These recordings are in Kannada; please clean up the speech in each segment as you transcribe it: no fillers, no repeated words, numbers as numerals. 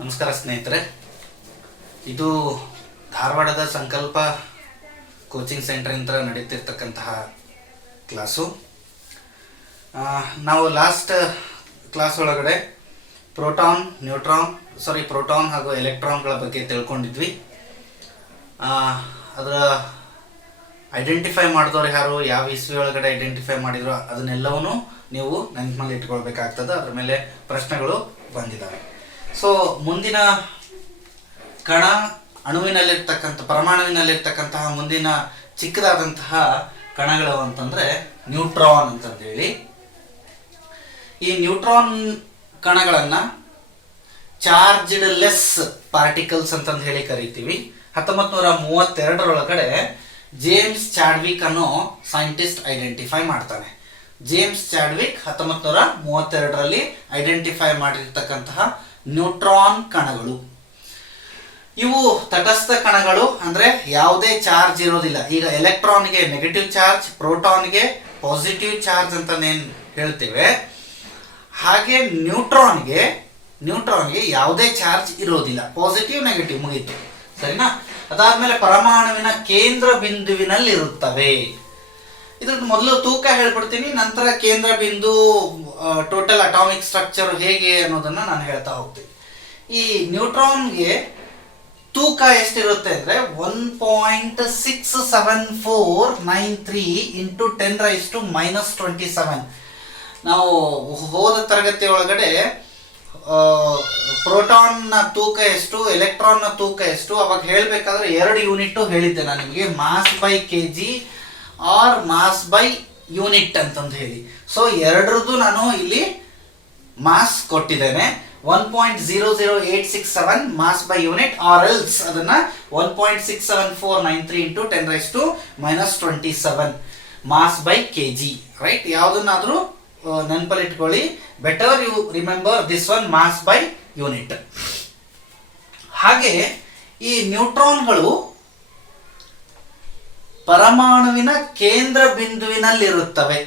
ನಮಸ್ಕಾರ ಸ್ನೇಹಿತರೆ, ಇದು ಧಾರವಾಡದ ಸಂಕಲ್ಪ ಕೋಚಿಂಗ್ ಸೆಂಟರಿಂದ ನಡೀತಿರ್ತಕ್ಕಂತಹ ಕ್ಲಾಸು. ನಾವು ಲಾಸ್ಟ್ ಕ್ಲಾಸ್ ಒಳಗಡೆ ಪ್ರೋಟಾನ್ ಹಾಗೂ ಎಲೆಕ್ಟ್ರಾನ್ಗಳ ಬಗ್ಗೆ ತಿಳ್ಕೊಂಡಿದ್ವಿ. ಅದರ ಐಡೆಂಟಿಫೈ ಮಾಡಿದವ್ರು ಯಾರು, ಯಾವ ಇಸ್ವಿ ಒಳಗಡೆ ಐಡೆಂಟಿಫೈ ಮಾಡಿದ್ರು ಅದನ್ನೆಲ್ಲವೂ ನೀವು ನೆನಪಿನಲ್ಲಿ ಇಟ್ಕೊಳ್ಬೇಕಾಗ್ತದೆ. ಅದರ ಮೇಲೆ ಪ್ರಶ್ನೆಗಳು ಬಂದಿದ್ದಾವೆ. ಸೊ ಮುಂದಿನ ಕಣ ಅಣುವಿನಲ್ಲಿರ್ತಕ್ಕಂಥ ಪರಮಾಣುವಿನಲ್ಲಿರ್ತಕ್ಕಂತಹ ಮುಂದಿನ ಚಿಕ್ಕದಾದಂತಹ ಕಣಗಳು ಅಂತಂದ್ರೆ ನ್ಯೂಟ್ರಾನ್ ಅಂತಂದೇಳಿ. ಈ ನ್ಯೂಟ್ರಾನ್ ಕಣಗಳನ್ನ ಚಾರ್ಜ್ಡ್ ಲೆಸ್ ಪಾರ್ಟಿಕಲ್ಸ್ ಅಂತಂದು ಹೇಳಿ ಕರಿತೀವಿ. 1932 ಜೇಮ್ಸ್ ಚಾಡ್ವಿಕ್ ಅನ್ನೋ ಸೈಂಟಿಸ್ಟ್ ಐಡೆಂಟಿಫೈ ಮಾಡ್ತಾನೆ. ಜೇಮ್ಸ್ ಚಾಡ್ವಿಕ್ 1932 ಐಡೆಂಟಿಫೈ ಮಾಡಿರ್ತಕ್ಕಂತಹ ನ್ಯೂಟ್ರಾನ್ ಕಣಗಳು ಇವು ತಟಸ್ಥ ಕಣಗಳು, ಅಂದ್ರೆ ಯಾವುದೇ ಚಾರ್ಜ್ ಇರೋದಿಲ್ಲ. ಈಗ ಎಲೆಕ್ಟ್ರಾನ್ಗೆ ನೆಗೆಟಿವ್ ಚಾರ್ಜ್, ಪ್ರೋಟಾನ್ಗೆ ಪಾಸಿಟಿವ್ ಚಾರ್ಜ್ ಅಂತ ಹೇಳ್ತೇವೆ. ಹಾಗೆ ನ್ಯೂಟ್ರಾನ್ಗೆ ಯಾವುದೇ ಚಾರ್ಜ್ ಇರೋದಿಲ್ಲ, ಪಾಸಿಟಿವ್ ನೆಗೆಟಿವ್ ಮುಗೀತು, ಸರಿನಾ. ಅದಾದ್ಮೇಲೆ ಪರಮಾಣುವಿನ ಕೇಂದ್ರ ಬಿಂದುವಿನಲ್ಲಿ ಇರುತ್ತವೆ. ಇದ್ರ ಮೊದಲು ತೂಕ ಹೇಳ್ಬಿಡ್ತೀನಿ, ನಂತರ ಕೇಂದ್ರ ಬಿಂದು ಟೋಟಲ್ ಅಟಾಮಿಕ್ ಸ್ಟ್ರಕ್ಚರ್ ಹೇಗೆ ಅನ್ನೋದನ್ನ ನಾನು ಹೇಳ್ತಾ ಹೋಗ್ತೀನಿ. ಈ ನ್ಯೂಟ್ರಾನ್ಗೆ ತೂಕ ಎಷ್ಟಿರುತ್ತೆ ಅಂದ್ರೆ 1.67493 ಇಂಟು 10⁻⁻27. ನಾವು ಹೋದ ತರಗತಿ ಒಳಗಡೆ ಪ್ರೋಟಾನ್ನ ತೂಕ ಎಷ್ಟು, ಎಲೆಕ್ಟ್ರಾನ್ನ ತೂಕ ಎಷ್ಟು ಅವಾಗ ಹೇಳ್ಬೇಕಾದ್ರೆ 2 ಯೂನಿಟ್ ಹೇಳಿದ್ದೆ ನಾನು ನಿಮಗೆ, mass by KG or mass by unit ಅಂತಂದು ಹೇಳಿ. ಸೊ ಎರಡರದ್ದು ನಾನು ಇಲ್ಲಿ ಮಾಸ್ ಕೊಟ್ಟಿದ್ದೇನೆ. 1.00867 mass by unit, or else ಅದನ್ನ 1.67493 into 10⁻⁻27 mass by KG. Right, ಯಾವುದನ್ನಾದ್ರೂ ನೆನಪಲ್ಲಿ ಇಟ್ಕೊಳ್ಳಿ. Better you remember this one, mass by unit. ಹಾಗೆ ಈ ನ್ಯೂಟ್ರಾನ್ಗಳು ಪರಮಾಣುವಿನ ಕೇಂದ್ರ ಬಿಂದುವಿನಲ್ಲಿರುತ್ತವೆ.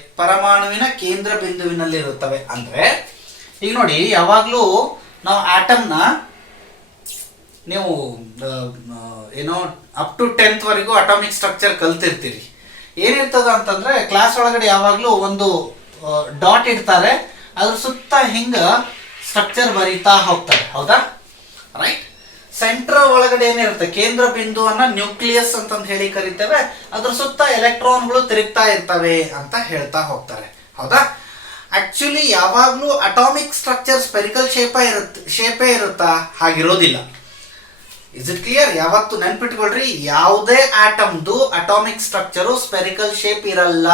ಅಂದ್ರೆ ಈಗ ನೋಡಿ, ಯಾವಾಗ್ಲೂ ನಾವು ಆಟಮ್ನ ನೀವು ಏನೋ ಅಪ್ ಟು 10th ವರೆಗೂ ಅಟಾಮಿಕ್ ಸ್ಟ್ರಕ್ಚರ್ ಕಲ್ತಿರ್ತೀರಿ. ಏನಿರ್ತದ ಅಂತಂದ್ರೆ ಕ್ಲಾಸ್ ಒಳಗಡೆ ಯಾವಾಗ್ಲೂ ಒಂದು ಡಾಟ್ ಇಡ್ತಾರೆ, ಅದ್ರ ಸುತ್ತ ಹಿಂಗ ಸ್ಟ್ರಕ್ಚರ್ ಬರೀತಾ ಹೋಗ್ತಾರೆ, ಹೌದಾ? ರೈಟ್. ಸೆಂಟರ್ ಒಳಗಡೆ ಏನಿರುತ್ತೆ, ಕೇಂದ್ರ ಬಿಂದುವನ್ನ ನ್ಯೂಕ್ಲಿಯಸ್ ಅಂತಂದು ಹೇಳಿ ಕರಿತೇವೆ. ಅದ್ರ ಸುತ್ತ ಎಲೆಕ್ಟ್ರಾನ್ಗಳು ತಿರುಗ್ತಾ ಇರ್ತವೆ ಅಂತ ಹೇಳ್ತಾ ಹೋಗ್ತಾರೆ, ಹೌದಾ? ಆಕ್ಚುಲಿ ಯಾವಾಗ್ಲೂ ಅಟಾಮಿಕ್ ಸ್ಟ್ರಕ್ಚರ್ ಸ್ಪೆರಿಕಲ್ ಶೇಪೇ ಇರುತ್ತಾ? ಹಾಗಿರೋದಿಲ್ಲ. Is it clear? ಯಾವತ್ತು ನೆನ್ಪಿಟ್ಕೊಳ್ರಿ, ಯಾವುದೇ ಆಟಮ್ದು ಅಟಾಮಿಕ್ ಸ್ಟ್ರಕ್ಚರು ಸ್ಪೆರಿಕಲ್ ಶೇಪ್ ಇರಲ್ಲ.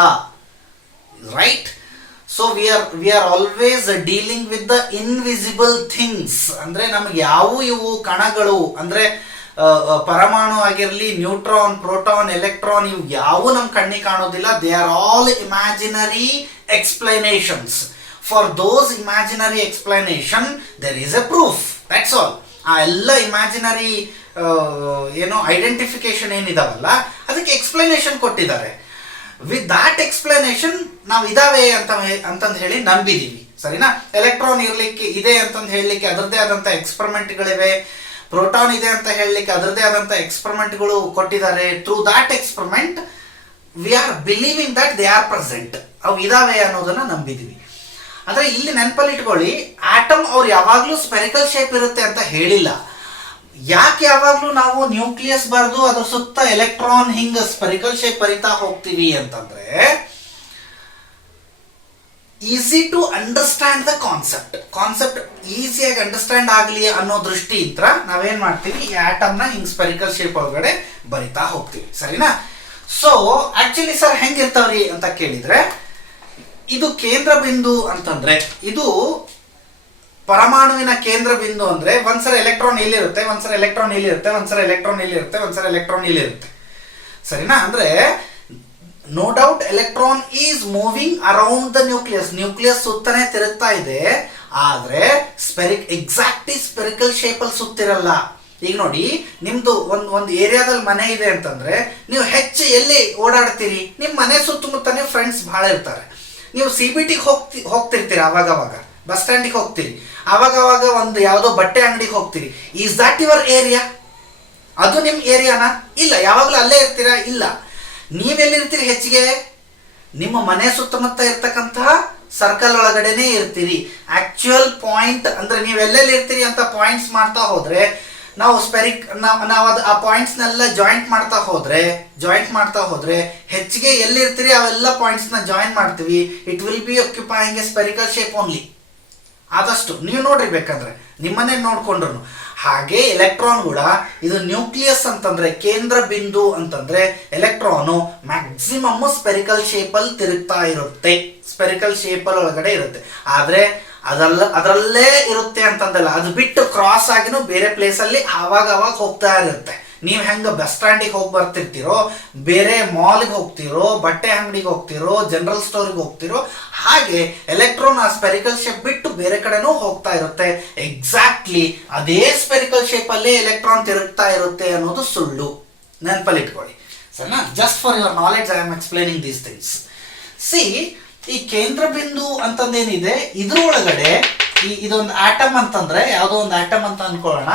Right. So we are always dealing with the invisible things. ಅಂದ್ರೆ ನಮ್ಗೆ ಇವು ಕಣಗಳು ಅಂದ್ರೆ ಪರಮಾಣು ಆಗಿರಲಿ, ನ್ಯೂಟ್ರಾನ್, ಪ್ರೋಟಾನ್, ಎಲೆಕ್ಟ್ರಾನ್, ಇವು ಯಾವ ನಮ್ಮ ಕಣ್ಣಿಗೆ ಕಾಣೋದಿಲ್ಲ. They are all imaginary explanations. For those imaginary explanation there is a proof, that's all. ಆ ಎಲ್ಲ ಇಮ್ಯಾಜಿನರಿ ಐಡೆಂಟಿಫಿಕೇಶನ್ ಏನಿದಾವಲ್ಲ ಅದಕ್ಕೆ ಎಕ್ಸ್ಪ್ಲನೇಷನ್ ಕೊಟ್ಟಿದ್ದಾರೆ. ವಿತ್ ದಾಟ್ ಎಕ್ಸ್ಪ್ಲನೇಷನ್ ನಾವು ಇದಾವೆ ಅಂತಂದು ಹೇಳಿ ನಂಬಿದೀವಿ, ಸರಿನಾ. ಎಲೆಕ್ಟ್ರಾನ್ ಇದೆ ಅಂತಂದು ಹೇಳಲಿಕ್ಕೆ ಅದರದೇ ಆದಂಥ ಎಕ್ಸ್ಪರಿಮೆಂಟ್ಗಳಿವೆ. ಪ್ರೋಟಾನ್ ಇದೆ ಅಂತ ಹೇಳಲಿಕ್ಕೆ ಅದರದೇ ಆದಂಥ ಎಕ್ಸ್ಪರಿಮೆಂಟ್ಗಳು ಕೊಟ್ಟಿದ್ದಾರೆ. Through that experiment we are believing that they are present. ಅವು ಇದಾವೆ ಅನ್ನೋದನ್ನ ನಂಬಿದೀವಿ. ಆದರೆ ಇಲ್ಲಿ ನೆನಪಲ್ಲಿ ಇಟ್ಕೊಳ್ಳಿ, ಆಟಮ್ ಅವ್ರು ಯಾವಾಗಲೂ ಸ್ಪೆರಿಕಲ್ ಶೇಪ್ ಇರುತ್ತೆ ಅಂತ ಹೇಳಿಲ್ಲ. ಯಾಕೆ ಯಾವಾಗಲೂ ನಾವು ನ್ಯೂಕ್ಲಿಯಸ್ ಬರೆದು ಅದ್ರ ಸುತ್ತ ಎಲೆಕ್ಟ್ರಾನ್ ಹಿಂಗ ಸ್ಪೆರಿಕಲ್ ಶೇಪ್ ಬರಿತಾ ಹೋಗ್ತೀವಿ ಅಂತಂದ್ರೆ easy to understand the concept ಈಸಿಯಾಗಿ ಅಂಡರ್ಸ್ಟ್ಯಾಂಡ್ ಆಗಲಿ ಅನ್ನೋ ದೃಷ್ಟಿಯಿಂದ ನಾವೇನ್ ಮಾಡ್ತೀವಿ, ಈ ಆಟಮ್ನ ಹಿಂಗ್ ಸ್ಪೆರಿಕಲ್ ಶೇಪ್ ಒಳಗಡೆ ಬರಿತಾ ಹೋಗ್ತೀವಿ, ಸರಿನಾ. ಸೊ ಆಕ್ಚುಲಿ ಸರ್ ಹೆಂಗಿರ್ತಾವ್ರಿ ಅಂತ ಕೇಳಿದ್ರೆ, ಇದು ಕೇಂದ್ರ ಬಿಂದು ಅಂತಂದ್ರೆ ಇದು ಪರಮಾಣುವಿನ ಕೇಂದ್ರ ಬಿಂದು ಅಂದ್ರೆ ಒಂದ್ಸಲ ಎಲೆಕ್ಟ್ರಾನ್ ಇಲ್ಲಿರುತ್ತೆ, ಒಂದ್ಸಲ ಎಲೆಕ್ಟ್ರಾನ್ ಇಲ್ಲಿರುತ್ತೆ, ಒಂದ್ಸಲ ಎಲೆಕ್ಟ್ರಾನ್ ಇಲ್ಲಿರುತ್ತೆ, ಒಂದ್ಸಲ ಎಲೆಕ್ಟ್ರಾನ್ ಇಲ್ಲಿರುತ್ತೆ, ಸರಿನಾ. ಅಂದ್ರೆ no doubt electron is moving around the nucleus ಸುತ್ತನೇ ತಿರುಗ್ತಾ ಇದೆ. ಆದ್ರೆ ಎಕ್ಸಾಕ್ಟ್ಲಿ ಸ್ಪೆರಿಕಲ್ ಶೇಪ್ ಅಲ್ಲಿ ಸುತ್ತಿರಲ್ಲ. ಈಗ ನೋಡಿ, ನಿಮ್ದು ಒಂದು ಏರಿಯಾದಲ್ಲಿ ಮನೆ ಇದೆ ಅಂತಂದ್ರೆ ನೀವು ಹೆಚ್ಚು ಎಲ್ಲಿ ಓಡಾಡ್ತೀರಿ? ನಿಮ್ಮ ಮನೆ ಸುತ್ತಮುತ್ತ ಫ್ರೆಂಡ್ಸ್ ಬಹಳ ಇರ್ತಾರೆ. ನೀವು CBTಗೆ ಹೋಗ್ತಿರ್ತೀರ ಅವಾಗ ಬಸ್ ಸ್ಟ್ಯಾಂಡಿಗೆ ಹೋಗ್ತೀರಿ, ಅವಾಗ ಒಂದು ಯಾವುದೋ ಬಟ್ಟೆ ಅಂಗಡಿಗೆ ಹೋಗ್ತೀರಿ. Is that your area? ಅದು ನಿಮ್ಮ ಏರಿಯಾನಾ? ಇಲ್ಲ. ಯಾವಾಗಲೂ ಅಲ್ಲೇ ಇರ್ತೀರಾ? ಇಲ್ಲ. ನೀವೆಲ್ಲಿರ್ತೀರಿ ಹೆಚ್ಚಿಗೆ? ನಿಮ್ಮ ಮನೆ ಸುತ್ತಮುತ್ತ ಇರ್ತಕ್ಕಂತಹ ಸರ್ಕಲ್ ಒಳಗಡೆನೆ ಇರ್ತೀರಿ. ಆಕ್ಚುಯಲ್ ಪಾಯಿಂಟ್ ಅಂದ್ರೆ ನೀವೆಲ್ಲೆಲ್ಲಿ ಇರ್ತೀರಿ ಅಂತ ಪಾಯಿಂಟ್ಸ್ ಮಾಡ್ತಾ ಹೋದ್ರೆ ನಾವು ನಾವು ಅದು ಆ ಪಾಯಿಂಟ್ಸ್ನೆಲ್ಲ ಜಾಯಿಂಟ್ ಮಾಡ್ತಾ ಹೋದ್ರೆ ಹೆಚ್ಚಿಗೆ ಎಲ್ಲಿರ್ತೀರಿ ಅವೆಲ್ಲ ಪಾಯಿಂಟ್ಸ್ನ ಜಾಯಿನ್ ಮಾಡ್ತೀವಿ. It will be occupying A spherical shape only. ಆದಷ್ಟು ನೀವು ನೋಡ್ರಿ, ಬೇಕಂದ್ರೆ ನಿಮ್ಮನ್ನೇ ನೋಡ್ಕೊಂಡ್ರು. ಹಾಗೆ ಎಲೆಕ್ಟ್ರಾನ್ ಕೂಡ ಇದು ನ್ಯೂಕ್ಲಿಯಸ್ ಅಂತಂದ್ರೆ ಕೇಂದ್ರ ಬಿಂದು ಅಂತಂದ್ರೆ ಎಲೆಕ್ಟ್ರಾನು ಮ್ಯಾಕ್ಸಿಮಮ್ ಸ್ಪೆರಿಕಲ್ ಶೇಪಲ್ಲಿ ತಿರುಗ್ತಾ ಇರುತ್ತೆ, ಸ್ಪೆರಿಕಲ್ ಶೇಪಲ್ ಒಳಗಡೆ ಇರುತ್ತೆ. ಆದ್ರೆ ಅದರಲ್ಲೇ ಇರುತ್ತೆ ಅಂತಂದಲ್ಲ, ಅದು ಬಿಟ್ಟು ಕ್ರಾಸ್ ಆಗಿನೂ ಬೇರೆ ಪ್ಲೇಸಲ್ಲಿ ಅವಾಗ ಹೋಗ್ತಾ ಇರುತ್ತೆ. ನೀವು ಹೆಂಗೆ ಬಸ್ ಸ್ಟ್ಯಾಂಡಿಗೆ ಹೋಗಿ ಬರ್ತಿರ್ತೀರೋ, ಬೇರೆ ಮಾಲ್ಗೆ ಹೋಗ್ತಿರೋ, ಬಟ್ಟೆ ಅಂಗಡಿಗೆ ಹೋಗ್ತಿರೋ, ಜನರಲ್ ಸ್ಟೋರ್ಗೆ ಹೋಗ್ತಿರೋ, ಹಾಗೆ ಎಲೆಕ್ಟ್ರಾನ್ ಆ ಸ್ಪೆರಿಕಲ್ ಶೇಪ್ ಬಿಟ್ಟು ಬೇರೆ ಕಡೆನೂ ಹೋಗ್ತಾ ಇರುತ್ತೆ. ಎಕ್ಸಾಕ್ಟ್ಲಿ ಅದೇ ಸ್ಪೆರಿಕಲ್ ಶೇಪಲ್ಲೇ ಎಲೆಕ್ಟ್ರಾನ್ ತಿರುಗ್ತಾ ಇರುತ್ತೆ ಅನ್ನೋದು ಸುಳ್ಳು. ನೆನಪಲ್ಲಿ ಇಟ್ಕೊಳ್ಳಿ, ಸರಿನಾ? Just for your knowledge I am explaining these things. C, ಈ ಕೇಂದ್ರ ಬಿಂದು ಅಂತಂದೇನಿದೆ ಇದ್ರೊಳಗಡೆ ಇದೊಂದು ಆಟಮ್ ಅಂತಂದ್ರೆ, ಯಾವುದೋ ಒಂದು ಆಟಮ್ ಅಂತ ಅನ್ಕೊಳ್ಳೋಣ.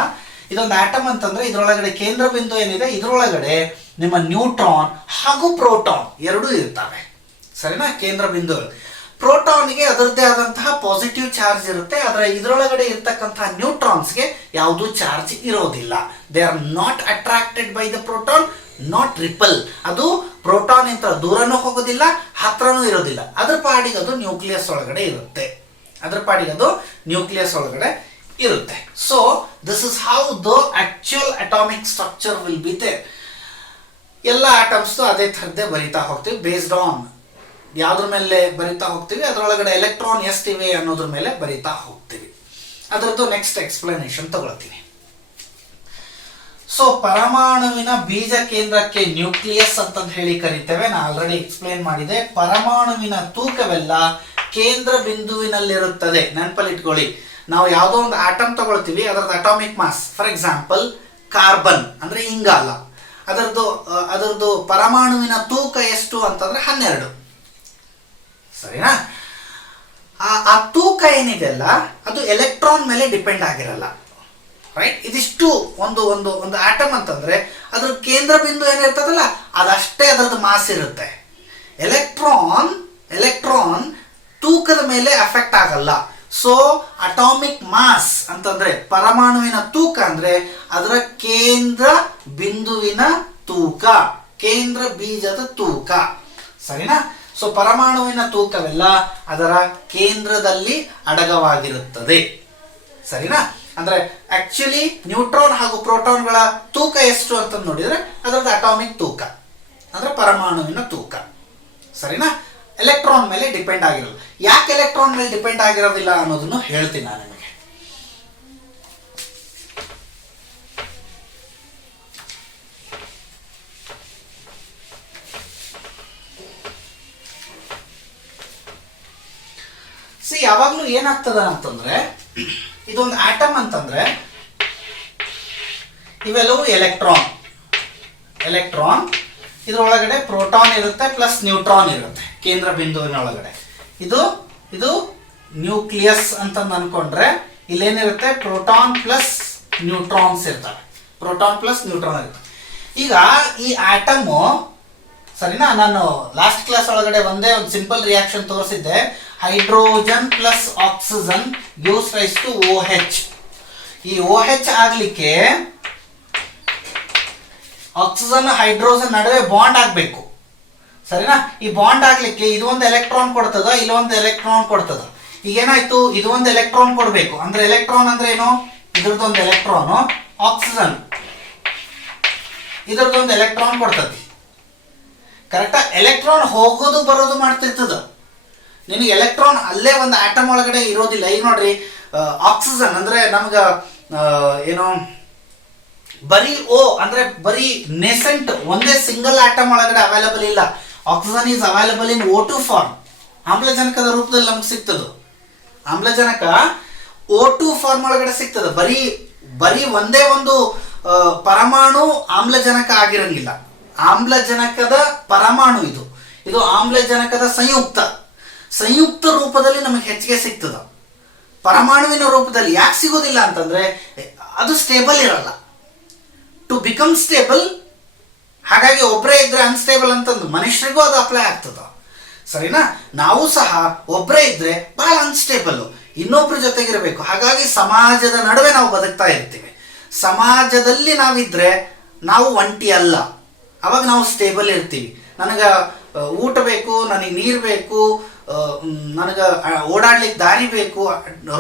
ಇದೊಂದು ಆಟಮ್ ಅಂತಂದ್ರೆ ಇದ್ರೊಳಗಡೆ ಕೇಂದ್ರ ಬಿಂದು ಏನಿದೆ ಇದ್ರೊಳಗಡೆ ನಿಮ್ಮ ನ್ಯೂಟ್ರಾನ್ ಹಾಗೂ ಪ್ರೋಟಾನ್ ಎರಡೂ ಇರ್ತವೆ, ಸರಿನಾ? ಕೇಂದ್ರ ಬಿಂದು ಪ್ರೋಟಾನ್ಗೆ ಅದರದ್ದೇ ಆದಂತಹ ಪಾಸಿಟಿವ್ ಚಾರ್ಜ್ ಇರುತ್ತೆ, ಆದರೆ ಇದರೊಳಗಡೆ ಇರ್ತಕ್ಕಂತಹ ನ್ಯೂಟ್ರಾನ್ಸ್ಗೆ ಯಾವುದೂ ಚಾರ್ಜ್ ಇರೋದಿಲ್ಲ. They are not attracted by the proton, not ripple. ಅದು ಪ್ರೋಟಾನ್ ಇಂತ ದೂರನೂ ಹೋಗೋದಿಲ್ಲ, ಹತ್ರನೂ ಇರೋದಿಲ್ಲ. ಅದ್ರ ಪಾಡಿಗೆ ಅದು ನ್ಯೂಕ್ಲಿಯಸ್ ಒಳಗಡೆ ಇರುತ್ತೆ, ಇರುತ್ತೆ. So this is how the actual atomic structure will be there. ಎಲ್ಲ ಆಟಮ್ಸ್ ಅದೇ ಥರದ್ದೇ ಬರಿತಾ ಹೋಗ್ತೀವಿ, ಬೇಸ್ಡ್ ಆನ್ ಯಾವ್ದ್ರ ಮೇಲೆ ಬರಿತಾ ಹೋಗ್ತೀವಿ ಅದರೊಳಗಡೆ ಎಲೆಕ್ಟ್ರಾನ್ ಎಷ್ಟಿವೆ ಅನ್ನೋದ್ರ ಮೇಲೆ ಬರಿತಾ ಹೋಗ್ತೀವಿ. ಅದರದ್ದು ನೆಕ್ಸ್ಟ್ ಎಕ್ಸ್ಪ್ಲನೇಷನ್ ತಗೊಳ್ತೀನಿ. ಸೊ ಪರಮಾಣುವಿನ ಬೀಜ ಕೇಂದ್ರಕ್ಕೆ ನ್ಯೂಕ್ಲಿಯಸ್ ಅಂತ ಹೇಳಿ ಕರಿತೇವೆ. ನಾನು ಆಲ್ರೆಡಿ ಎಕ್ಸ್ಪ್ಲೇನ್ ಮಾಡಿದೆ. ಪರಮಾಣುವಿನ ತೂಕವೆಲ್ಲ ಕೇಂದ್ರ ಬಿಂದುವಿನಲ್ಲಿರುತ್ತದೆ. ನೆನಪಲ್ಲಿ ಇಟ್ಕೊಳ್ಳಿ, ನಾವು ಯಾವುದೋ ಒಂದು ಆಟಮ್ ತಗೊಳ್ತೀವಿ, ಅದರದ್ದು atomic mass, for example carbon ಅಂದ್ರೆ ಇಂಗಾಲ, ಅದರದ್ದು ಪರಮಾಣುವಿನ ತೂಕ ಎಷ್ಟು ಅಂತಂದ್ರೆ 12, ಸರಿನಾ? ಆ ತೂಕ ಏನಿದೆಯಲ್ಲ ಅದು ಎಲೆಕ್ಟ್ರಾನ್ ಮೇಲೆ ಡಿಪೆಂಡ್ ಆಗಿರಲ್ಲ, ರೈಟ್? ಇದಿಷ್ಟು ಒಂದು ಒಂದು ಒಂದು ಆಟಮ್ ಅಂತಂದ್ರೆ ಅದ್ರ ಕೇಂದ್ರ ಬಿಂದು ಏನಿರ್ತದಲ್ಲ ಅದಷ್ಟೇ ಅದರದ್ದು ಮಾಸ್ ಇರುತ್ತೆ. ಎಲೆಕ್ಟ್ರಾನ್ ತೂಕದ ಮೇಲೆ ಅಫೆಕ್ಟ್ ಆಗಲ್ಲ. ಸೊ ಅಟಾಮಿಕ್ ಮಾಸ್ ಅಂತಂದ್ರೆ ಪರಮಾಣುವಿನ ತೂಕ ಅಂದ್ರೆ ಅದರ ಕೇಂದ್ರ ಬಿಂದುವಿನ ತೂಕ, ಕೇಂದ್ರ ಬೀಜದ ತೂಕ, ಸರಿನಾ? ಸೊ ಪರಮಾಣುವಿನ ತೂಕವೆಲ್ಲ ಅದರ ಕೇಂದ್ರದಲ್ಲಿ ಅಡಗವಾಗಿರುತ್ತದೆ, ಸರಿನಾ? ಅಂದ್ರೆ ಆಕ್ಚುಲಿ ನ್ಯೂಟ್ರಾನ್ ಹಾಗೂ ಪ್ರೋಟಾನ್ಗಳ ತೂಕ ಎಷ್ಟು ಅಂತ ನೋಡಿದ್ರೆ ಅದರದ್ದು ಅಟಾಮಿಕ್ ತೂಕ ಅಂದ್ರೆ ಪರಮಾಣುವಿನ ತೂಕ, ಸರಿನಾ? ಎಲೆಕ್ಟ್ರಾನ್ ಮೇಲೆ ಡಿಪೆಂಡ್ ಆಗಿರಲ್ಲ. ಯಾಕೆ ಎಲೆಕ್ಟ್ರಾನ್ ಮೇಲೆ ಡಿಪೆಂಡ್ ಆಗಿರೋದಿಲ್ಲ ಅನ್ನೋದನ್ನು ಹೇಳ್ತೀನಿ ನಾನು ನಿಮಗೆ. ಯಾವಾಗ್ಲೂ ಏನಾಗ್ತದ ಅಂತಂದ್ರೆ ಇದೊಂದು ಆಟಮ್ ಅಂತಂದ್ರೆ ಇವೆಲ್ಲವೂ ಎಲೆಕ್ಟ್ರಾನ್ ಇದರೊಳಗಡೆ ಪ್ರೋಟಾನ್ ಇರುತ್ತೆ ಪ್ಲಸ್ ನ್ಯೂಟ್ರಾನ್ ಇರುತ್ತೆ ಕೇಂದ್ರ ಬಿಂದುವಿನೊಳಗಡೆ. ಇದು ನ್ಯೂಕ್ಲಿಯಸ್ ಅಂತಂದು ಅನ್ಕೊಂಡ್ರೆ ಇಲ್ಲೇನಿರುತ್ತೆ ಪ್ರೋಟಾನ್ ಪ್ಲಸ್ ನ್ಯೂಟ್ರಾನ್ಸ್ ಇರ್ತವೆ, ಇರುತ್ತೆ. ಈಗ ಈ ಆಟಮು, ಸರಿನಾ, ನಾನು ಲಾಸ್ಟ್ ಕ್ಲಾಸ್ ಒಳಗಡೆ ಒಂದೇ ಒಂದು ಸಿಂಪಲ್ ರಿಯಾಕ್ಷನ್ ತೋರಿಸಿದ್ದೆ. Hydrogen plus oxygen gives rise to OH. ಈ OH ಆಗ್ಲಿಕ್ಕೆ ಆಕ್ಸಿಜನ್ ಹೈಡ್ರೋಜನ್ ನಡುವೆ ಬಾಂಡ್ ಆಗ್ಬೇಕು, ಸರಿನಾ? ಈ ಬಾಂಡ್ ಆಗ್ಲಿಕ್ಕೆ ಇದು ಒಂದು ಎಲೆಕ್ಟ್ರಾನ್ ಕೊಡ್ತದ, ಇಲ್ಲೊಂದು ಎಲೆಕ್ಟ್ರಾನ್ ಕೊಡ್ತದ. ಈಗ ಏನಾಯ್ತು, ಇದು ಒಂದು ಎಲೆಕ್ಟ್ರಾನ್ ಕೊಡ್ಬೇಕು ಅಂದ್ರೆ ಎಲೆಕ್ಟ್ರಾನ್ ಅಂದ್ರೆ ಏನು, ಇದ್ರದ್ದೊಂದು ಎಲೆಕ್ಟ್ರಾನ್, ಆಕ್ಸಿಜನ್ ಇದ್ರದ್ದೊಂದು ಎಲೆಕ್ಟ್ರಾನ್ ಕೊಡ್ತದೆ, ಕರೆಕ್ಟಾ? ಎಲೆಕ್ಟ್ರಾನ್ ಹೋಗೋದು ಬರೋದು ಮಾಡ್ತಿರ್ತದ. ನಿನಗೆ ಎಲೆಕ್ಟ್ರಾನ್ ಅಲ್ಲೇ ಒಂದು ಆಟಮ್ ಒಳಗಡೆ ಇರೋದಿಲ್ಲ. ಈಗ ನೋಡ್ರಿ, ಆಕ್ಸಿಜನ್ ಅಂದ್ರೆ ನಮ್ಗ ಏನೋ ಬರೀ O ಅಂದ್ರೆ ಬರೀ ನೆಸೆಂಟ್ ಒಂದೇ ಸಿಂಗಲ್ ಆಟಮ್ ಒಳಗಡೆ ಅವೈಲಬಲ್ ಇಲ್ಲ. Oxygen is available in O2 form, ಆಮ್ಲಜನಕದ ರೂಪದಲ್ಲಿ ನಮ್ಗೆ ಸಿಗ್ತದೆ. ಆಮ್ಲಜನಕ O2 ಫಾರ್ಮ್ ಒಳಗಡೆ ಸಿಗ್ತದೆ. ಬರೀ ಒಂದೇ ಒಂದು ಪರಮಾಣು ಆಮ್ಲಜನಕ ಆಗಿರಂಗಿಲ್ಲ. ಆಮ್ಲಜನಕದ ಪರಮಾಣು ಇದು ಆಮ್ಲಜನಕದ ಸಂಯುಕ್ತ ರೂಪದಲ್ಲಿ ನಮಗೆ ಹೆಚ್ಚಿಗೆ ಸಿಗ್ತದ, ಪರಮಾಣುವಿನ ರೂಪದಲ್ಲಿ ಯಾಕೆ ಸಿಗೋದಿಲ್ಲ ಅಂತಂದ್ರೆ ಅದು ಸ್ಟೇಬಲ್ ಇರಲ್ಲ. ಟು ಬಿಕಮ್ ಸ್ಟೇಬಲ್, ಹಾಗಾಗಿ ಒಬ್ಬರೇ ಇದ್ರೆ ಅನ್ಸ್ಟೇಬಲ್ ಅಂತಂದು ಮನುಷ್ಯರಿಗೂ ಅದು ಅಪ್ಲೈ ಆಗ್ತದ, ಸರಿನಾ? ನಾವು ಸಹ ಒಬ್ಬರೇ ಇದ್ರೆ ಬಹಳ ಅನ್ಸ್ಟೇಬಲ್, ಇನ್ನೊಬ್ಬರ ಜೊತೆಗಿರಬೇಕು. ಹಾಗಾಗಿ ಸಮಾಜದ ನಡುವೆ ನಾವು ಬದುಕ್ತಾ ಇರ್ತೀವಿ. ಸಮಾಜದಲ್ಲಿ ನಾವಿದ್ರೆ ನಾವು ಒಂಟಿ ಅಲ್ಲ, ಅವಾಗ ನಾವು ಸ್ಟೇಬಲ್ ಇರ್ತೀವಿ. ನನಗೆ ಊಟ ಬೇಕು, ನನಗೆ ನೀರು ಬೇಕು, ನನಗೆ ಓಡಾಡ್ಲಿಕ್ಕೆ ದಾರಿ ಬೇಕು,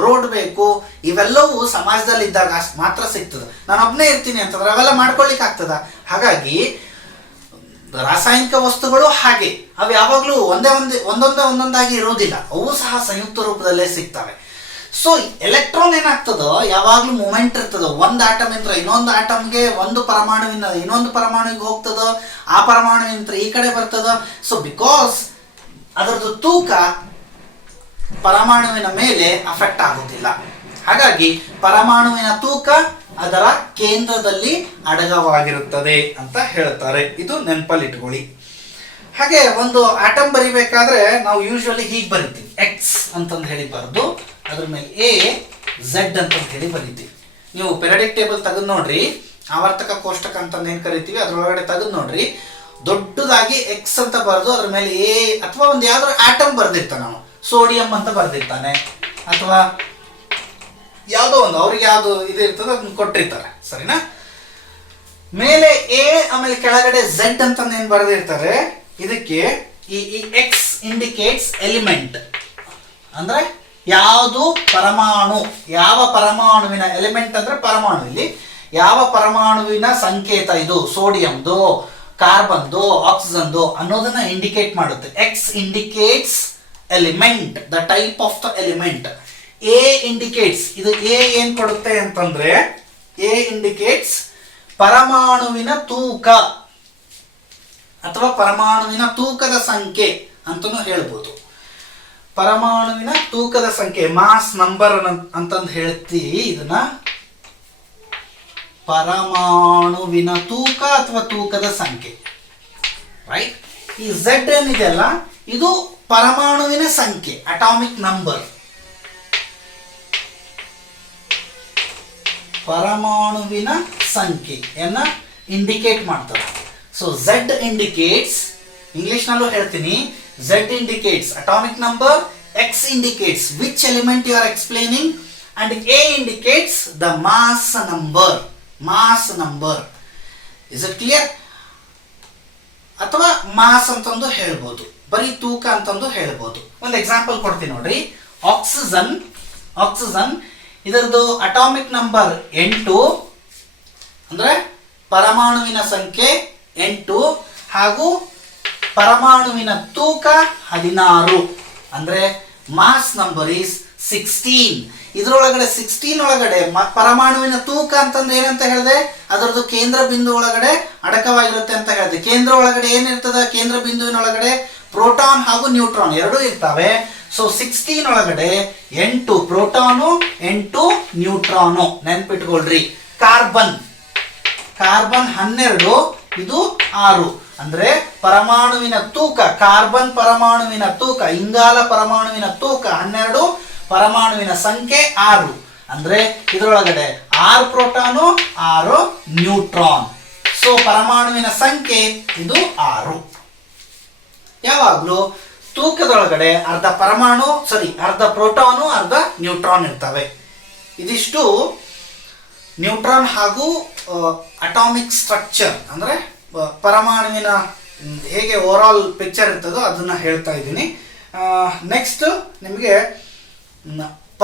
ರೋಡ್ ಬೇಕು, ಇವೆಲ್ಲವೂ ಸಮಾಜದಲ್ಲಿ ಇದ್ದಾಗ ಮಾತ್ರ ಸಿಗ್ತದೆ. ನಾನು ಒಬ್ಬನೇ ಇರ್ತೀನಿ ಅಂತಂದ್ರೆ ಅವೆಲ್ಲ ಮಾಡ್ಕೊಳ್ಲಿಕ್ಕೆ ಆಗ್ತದ? ಹಾಗಾಗಿ ರಾಸಾಯನಿಕ ವಸ್ತುಗಳು ಹಾಗೆ, ಅವು ಯಾವಾಗಲೂ ಒಂದೊಂದಾಗಿ ಇರೋದಿಲ್ಲ, ಅವು ಸಹ ಸಂಯುಕ್ತ ರೂಪದಲ್ಲೇ ಸಿಗ್ತವೆ. ಸೊ ಎಲೆಕ್ಟ್ರಾನ್ ಏನಾಗ್ತದೋ ಯಾವಾಗ್ಲೂ ಮೂಮೆಂಟ್ ಇರ್ತದ. ಒಂದು ಆಟಮ್ ಇಂದ ಇನ್ನೊಂದು ಆಟಮ್ಗೆ, ಒಂದು ಪರಮಾಣುವಿನ ಇನ್ನೊಂದು ಪರಮಾಣುವಿಗೆ ಹೋಗ್ತದ, ಆ ಪರಮಾಣುವಿನ ಈ ಕಡೆ ಬರ್ತದ. ಸೊ ಬಿಕಾಸ್ ಅದರದ್ದು ತೂಕ ಪರಮಾಣುವಿನ ಮೇಲೆ ಅಫೆಕ್ಟ್ ಆಗೋದಿಲ್ಲ. ಹಾಗಾಗಿ ಪರಮಾಣುವಿನ ತೂಕ ಅದರ ಕೇಂದ್ರದಲ್ಲಿ ಅಡಗವಾಗಿರುತ್ತದೆ ಅಂತ ಹೇಳ್ತಾರೆ. ಇದು ನೆನಪಲ್ಲಿ ಇಟ್ಕೊಳ್ಳಿ. ಹಾಗೆ ಒಂದು ಆಟಮ್ ಬರಿಬೇಕಾದ್ರೆ ನಾವು ಯೂಶುವಲಿ ಹೀಗೆ ಬರಿತೀವಿ, ಎಕ್ಸ್ ಅಂತಂದು ಹೇಳಿ ಬರೆದು ಅದ್ರ ಮೇಲೆ ಎ ಝೆಡ್ ಅಂತಂದು ಹೇಳಿ ಬರಿತೀವಿ. ನೀವು ಪೆರಿಯಾಡಿಕ್ ಟೇಬಲ್ ತೆಗೆದು ನೋಡ್ರಿ, ಆವರ್ತಕ ಕೋಷ್ಟಕ ಅಂತಂದು ಏನು ಕರಿತೀವಿ ಅದ್ರೊಳಗಡೆ ತೆಗೆದು ನೋಡ್ರಿ, ದೊಡ್ಡದಾಗಿ ಎಕ್ಸ್ ಅಂತ ಬರೆದು ಅದ್ರ ಮೇಲೆ ಎ ಅಥವಾ ಒಂದು ಯಾವ್ದಾದ್ರು ಆಟಮ್ ಬರ್ದಿರ್ತಾನೆ, ನಾವು ಸೋಡಿಯಂ ಅಂತ ಬರ್ದಿರ್ತಾನೆ, ಅಥವಾ ಯಾವುದೋ ಒಂದು ಅವ್ರಿಗೆ ಯಾವ್ದು ಇದು ಇರ್ತದೆ ಅದನ್ನ ಕೊಟ್ಟಿರ್ತಾರೆ, ಸರಿನಾ? ಮೇಲೆ ಎ ಆಮೇಲೆ ಕೆಳಗಡೆ ಝೆಡ್ ಅಂತ ಏನು ಬರೆದಿರ್ತಾರೆ. ಇದಕ್ಕೆ ಈ ಎಕ್ಸ್ ಇಂಡಿಕೇಟ್ಸ್ ಎಲಿಮೆಂಟ್, ಅಂದ್ರೆ ಯಾವುದು ಪರಮಾಣು, ಯಾವ ಪರಮಾಣುವಿನ ಎಲಿಮೆಂಟ್ ಅಂದ್ರೆ ಪರಮಾಣು, ಇಲ್ಲಿ ಯಾವ ಪರಮಾಣುವಿನ ಸಂಕೇತ ಇದು, ಸೋಡಿಯಂದು, ಕಾರ್ಬನ್ದು, ಆಕ್ಸಿಜನ್ದು ಅನ್ನೋದನ್ನ ಇಂಡಿಕೇಟ್ ಮಾಡುತ್ತೆ. X indicates element, the type of the element. A indicates, ಇದು ಎ ಏನ್ ಕೊಡುತ್ತೆ ಅಂತಂದ್ರೆ ಎ ಇಂಡಿಕೇಟ್ಸ್ ಪರಮಾಣುವಿನ ತೂಕ ಅಥವಾ ಪರಮಾಣುವಿನ ತೂಕದ ಸಂಖ್ಯೆ ಅಂತನೂ ಹೇಳ್ಬೋದು. ಪರಮಾಣುವಿನ ತೂಕದ ಸಂಖ್ಯೆ, ಮಾಸ್ ನಂಬರ್ ಅಂತಂದು ಹೇಳ್ತೀವಿ. ಇದನ್ನ ಪರಮಾಣುವಿನ ತೂಕ ಅಥವಾ ತೂಕದ ಸಂಖ್ಯೆ, ರೈಟ್? ಈ ಝೆಡ್ ಏನಿದೆಯಲ್ಲ ಇದು ಪರಮಾಣುವಿನ ಸಂಖ್ಯೆ, ಅಟಾಮಿಕ್ ನಂಬರ್. ಪರಮಾಣುವಿನ ಸಂಖ್ಯೆಯನ್ನ ಇಂಡಿಕೇಟ್ ಮಾಡ್ತಾರೆ. ಸೊ ಝೆಡ್ ಇಂಡಿಕೇಟ್ಸ್, ಇಂಗ್ಲಿಷ್ನಲ್ಲೂ ಹೇಳ್ತೀನಿ, Z indicates atomic number, X indicates which element you are explaining, and A indicates the mass number. Mass number, is it clear? ಅಥವಾ ಮಾಸ್ ಅಂತಂದು ಹೇಳ್ಬೋದು, ಬರೀ ತೂಕ ಅಂತಂದು ಹೇಳ್ಬೋದು. ಒಂದು ಎಕ್ಸಾಂಪಲ್ ಕೊಡ್ತೀನಿ ನೋಡ್ರಿ. ಆಕ್ಸಿಜನ್ ಇದರದ್ದು ಅಟಾಮಿಕ್ ನಂಬರ್ 8, ಅಂದ್ರೆ ಪರಮಾಣುವಿನ ಸಂಖ್ಯೆ 8 ಹಾಗೂ ಪರಮಾಣುವಿನ ತೂಕ 16, ಅಂದ್ರೆ ಮಾಸ್ ನಂಬರ್ ಈಸ್ 16. ಇದರೊಳಗಡೆ 16 ಒಳಗಡೆ ಪರಮಾಣುವಿನ ತೂಕ ಅಂತಂದ್ರೆ ಏನಂತ ಹೇಳಿದೆ, ಅದರದ್ದು ಕೇಂದ್ರ ಬಿಂದು ಒಳಗಡೆ ಅಡಕವಾಗಿರುತ್ತೆ ಅಂತ ಹೇಳಿದೆ. ಕೇಂದ್ರ ಒಳಗಡೆ ಏನಿರ್ತದ, ಕೇಂದ್ರ ಬಿಂದುವಿನ ಒಳಗಡೆ ಪ್ರೋಟಾನ್ ಹಾಗೂ ನ್ಯೂಟ್ರಾನ್ ಎರಡೂ ಇರ್ತವೆ. ಸೊ 16 ಒಳಗಡೆ 8 ಪ್ರೋಟಾನು 8 ನ್ಯೂಟ್ರಾನು, ನೆನ್ಪಿಟ್ಕೊಳ್ರಿ. ಕಾರ್ಬನ್ 12, ಇದು 6, ಅಂದ್ರೆ ಪರಮಾಣುವಿನ ತೂಕ, ಕಾರ್ಬನ್ ಪರಮಾಣುವಿನ ತೂಕ, ಇಂಗಾಲ ಪರಮಾಣುವಿನ ತೂಕ 12, ಪರಮಾಣುವಿನ ಸಂಖ್ಯೆ 6, ಅಂದ್ರೆ ಇದರೊಳಗಡೆ 6 ಪ್ರೋಟಾನು 6 ನ್ಯೂಟ್ರಾನ್. ಸೊ ಪರಮಾಣುವಿನ ಸಂಖ್ಯೆ ಇದು 6. ಯಾವಾಗ್ಲೂ ತೂಕದೊಳಗಡೆ ಅರ್ಧ ಪ್ರೋಟಾನು ಅರ್ಧ ನ್ಯೂಟ್ರಾನ್ ಇರ್ತವೆ. ಇದಿಷ್ಟು ನ್ಯೂಟ್ರಾನ್ ಹಾಗೂ ಅಟಾಮಿಕ್ ಸ್ಟ್ರಕ್ಚರ್, ಅಂದ್ರೆ ಪರಮಾಣುವಿನ ಹೇಗೆ ಓವರ್ ಆಲ್ ಪಿಕ್ಚರ್ ಇರ್ತದೋ ಅದನ್ನ ಹೇಳ್ತಾ ಇದ್ದೀನಿ. ನೆಕ್ಸ್ಟ್ ನಿಮಗೆ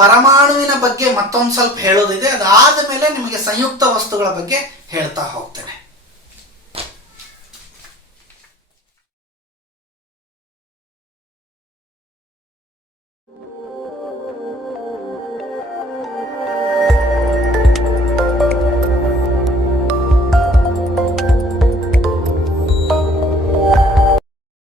ಪರಮಾಣುವಿನ ಬಗ್ಗೆ ಮತ್ತೊಂದು ಸ್ವಲ್ಪ ಹೇಳೋದಿದೆ, ಅದಾದ ಮೇಲೆ ನಿಮಗೆ ಸಂಯುಕ್ತ ವಸ್ತುಗಳ ಬಗ್ಗೆ ಹೇಳ್ತಾ ಹೋಗ್ತೇನೆ.